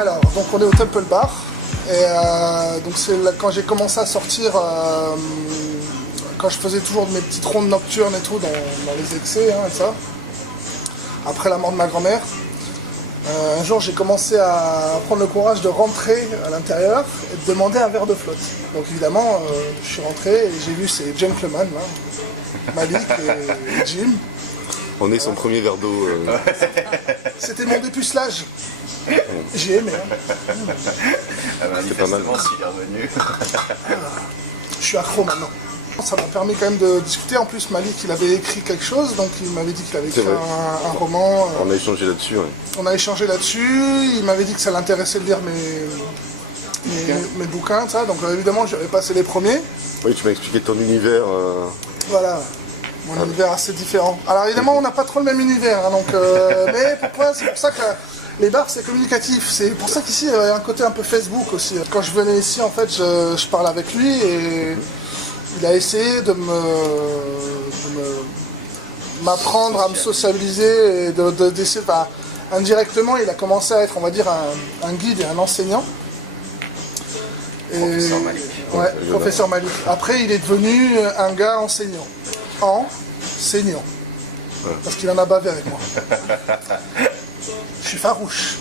Alors, donc on est au Temple Bar. Et donc c'est quand j'ai commencé à sortir, quand je faisais toujours mes petites rondes nocturnes et tout, dans les excès et ça. Après la mort de ma grand-mère. Un jour, j'ai commencé à prendre le courage de rentrer à l'intérieur et de demander un verre de flotte. Donc évidemment, je suis rentré et j'ai vu ces gentlemen, là, Malik et Jim. On est son premier verre d'eau. C'était mon dépucelage. J'ai aimé. C'est pas mal. S'il est revenu. Je suis accro maintenant. Ça m'a permis quand même de discuter. En plus, Malik, il avait écrit quelque chose, donc il m'avait dit qu'il avait écrit un roman. On a échangé là-dessus. Ouais. On a échangé là-dessus. Il m'avait dit que ça l'intéressait de lire mes bouquins, ça. Donc évidemment, j'avais passé les premiers. Oui, tu m'as expliqué ton univers. Voilà. Mon univers assez différent. Alors évidemment, on n'a pas trop le même univers, hein, donc, mais pourquoi? C'est pour ça que les bars, c'est communicatif. C'est pour ça qu'ici, il y a un côté un peu Facebook aussi. Quand je venais ici, en fait, je parle avec lui et il a essayé de m'apprendre à me socialiser et d'essayer, indirectement, il a commencé à être, on va dire, un guide et un enseignant. Professeur Malik. Ouais, professeur Malik. Après, il est devenu un gars enseignant. Enseignant. Ouais. Parce qu'il en a bavé avec moi. Je suis farouche.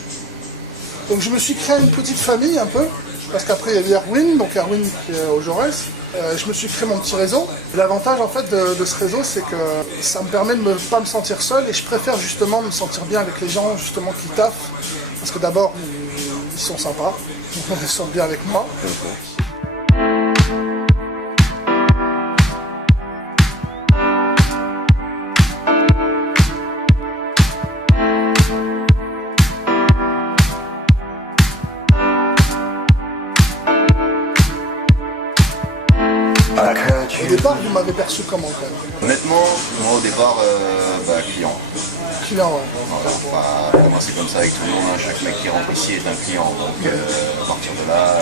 Donc je me suis créé une petite famille un peu. Parce qu'après, il y a Erwin, donc Erwin qui est au Jaurès. Je me suis créé mon petit réseau. L'avantage en fait de ce réseau, c'est que ça me permet de ne pas me sentir seul et je préfère justement me sentir bien avec les gens justement qui taffent. Parce que d'abord, ils sont sympas, ils sont bien avec moi. Au départ, vous m'avez perçu comment quand même? Honnêtement, moi au départ, client. Client, ouais. Voilà, on va commencer comme ça avec tout le monde, hein. Chaque mec qui rentre ici est un client. Donc à partir de là,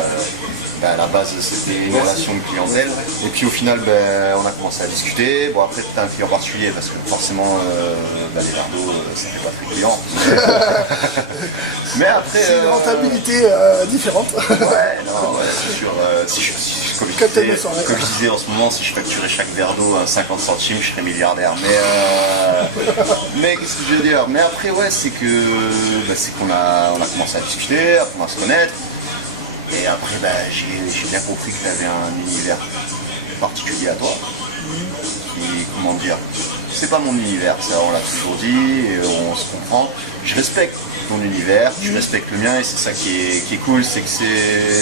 à la base c'était une relation de clientèle. Et puis au final, on a commencé à discuter. Bon après c'était un client particulier parce que forcément les verres d'eau c'était pas très client. Mais après. C'est une rentabilité différente. Ouais, non, ouais, c'est sûr. Comme je disais en ce moment, si je facturais chaque verre d'eau à 50 centimes, je serais milliardaire. Mais qu'est-ce que je veux dire? Mais après, ouais, c'est qu'on a commencé à discuter, à apprendre à se connaître. Et après, j'ai bien compris que tu avais un univers particulier à toi. Qui, comment dire, c'est pas mon univers, ça on l'a toujours dit, et on se comprend. Je respecte ton univers, tu respectes le mien, et c'est ça qui est cool, c'est que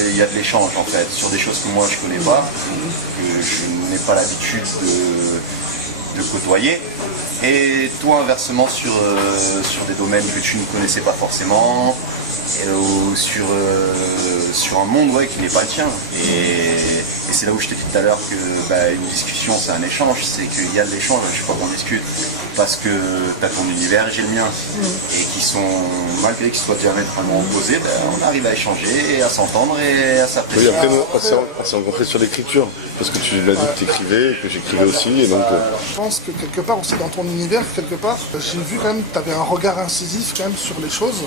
il y a de l'échange en fait, sur des choses que moi je connais pas, que je n'ai pas l'habitude de côtoyer. Et toi inversement sur des domaines que tu ne connaissais pas forcément, ou sur un monde qui n'est pas le tien. Et c'est là où je t'ai dit tout à l'heure que une discussion c'est un échange, c'est qu'il y a de l'échange, je ne sais pas qu'on discute, parce que tu as ton univers et j'ai le mien. Et qui sont, malgré qu'ils soient diamétralement opposés, on arrive à échanger, et à s'entendre et à s'apprécier. Oui, après on s'est rencontrés sur l'écriture, parce que tu m'as dit que tu écrivais et que j'écrivais aussi. Et donc, je pense que quelque part aussi dans ton univers, quelque part, j'ai vu quand même que tu avais un regard incisif quand même sur les choses.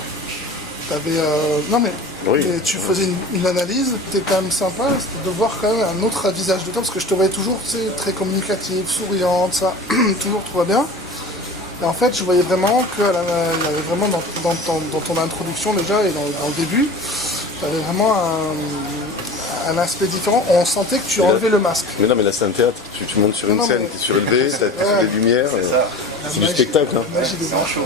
Mais tu faisais une analyse, c'était quand même sympa, c'était de voir quand même un autre visage de toi, parce que je te voyais toujours très communicative, souriante, ça, toujours tout va bien. Et en fait, je voyais vraiment qu'il y avait vraiment dans ton introduction déjà et dans le début, tu avais vraiment un aspect différent. On sentait que tu enlevais le masque. Mais non, mais là c'est un théâtre, tu montes sur une scène, tu es surélevé, tu as des lumières, c'est du spectacle. J'ai des enchants.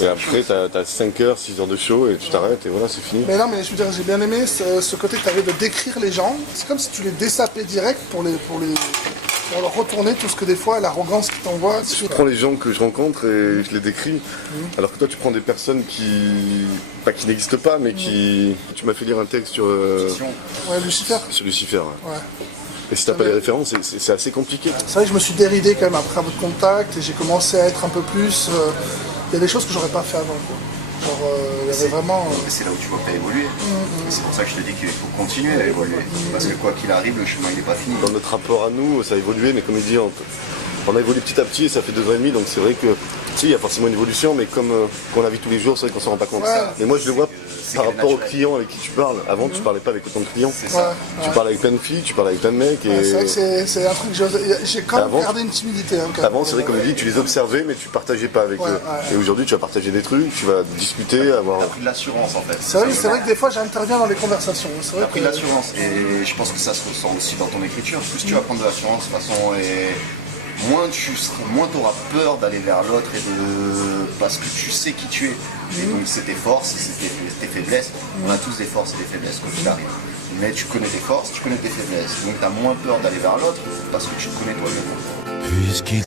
Et après tu as 5 heures, 6 heures de show et tu t'arrêtes et voilà, c'est fini. Mais non, mais je veux dire, j'ai bien aimé ce côté que tu avais de décrire les gens. C'est comme si tu les dessapais direct pour leur retourner tout ce que des fois, l'arrogance qui t'envoie. Je prends les gens que je rencontre et je les décris, alors que toi tu prends des personnes qui n'existent pas, mais qui... Tu m'as fait lire un texte sur... Lucifer. Sur Lucifer, ouais. Et si t'as pas les références, c'est assez compliqué. C'est vrai que je me suis déridé quand même après votre contact et j'ai commencé à être un peu plus... Il y a des choses que j'aurais pas fait avant, quoi. Genre, il y avait vraiment... C'est là où tu vois que tu as évolué. C'est pour ça que je te dis qu'il faut continuer à évoluer. Parce que quoi qu'il arrive, le chemin il n'est pas fini. Dans notre rapport à nous, ça a évolué, mais comme il dit, on a évolué petit à petit et ça fait 2 ans et demi, donc c'est vrai que il y a forcément une évolution, mais comme on la vit tous les jours, c'est vrai qu'on s'en rend pas compte. Mais moi je le vois c'est par qu'elle est rapport aux naturelle. clients avec qui tu parles. Avant, tu parlais pas avec autant de clients. C'est ça. Tu parles avec plein de filles, tu parles avec plein de mecs. Ouais, Et... c'est vrai que c'est un truc que j'ai quand même Avant, gardé une timidité. Hein, quand même. Avant, c'est vrai, comme je dis, tu les observais, mais tu partageais pas avec Ouais, eux. ouais. Et aujourd'hui, tu vas partager des trucs, tu vas discuter, avoir. T'as pris de l'assurance en fait. C'est vrai que des fois j'interviens dans les conversations. C'est T'as vrai pris que de l'assurance et je pense que ça se ressent aussi dans ton écriture. Plus tu vas prendre de l'assurance de toute façon et moins tu auras peur d'aller vers l'autre parce que tu sais qui tu es. Et donc c'est tes forces, c'est tes faiblesses. On a tous des forces et des faiblesses quand il arrive. Mais tu connais tes forces, tu connais tes faiblesses. Donc tu as moins peur d'aller vers l'autre parce que tu te connais toi-même.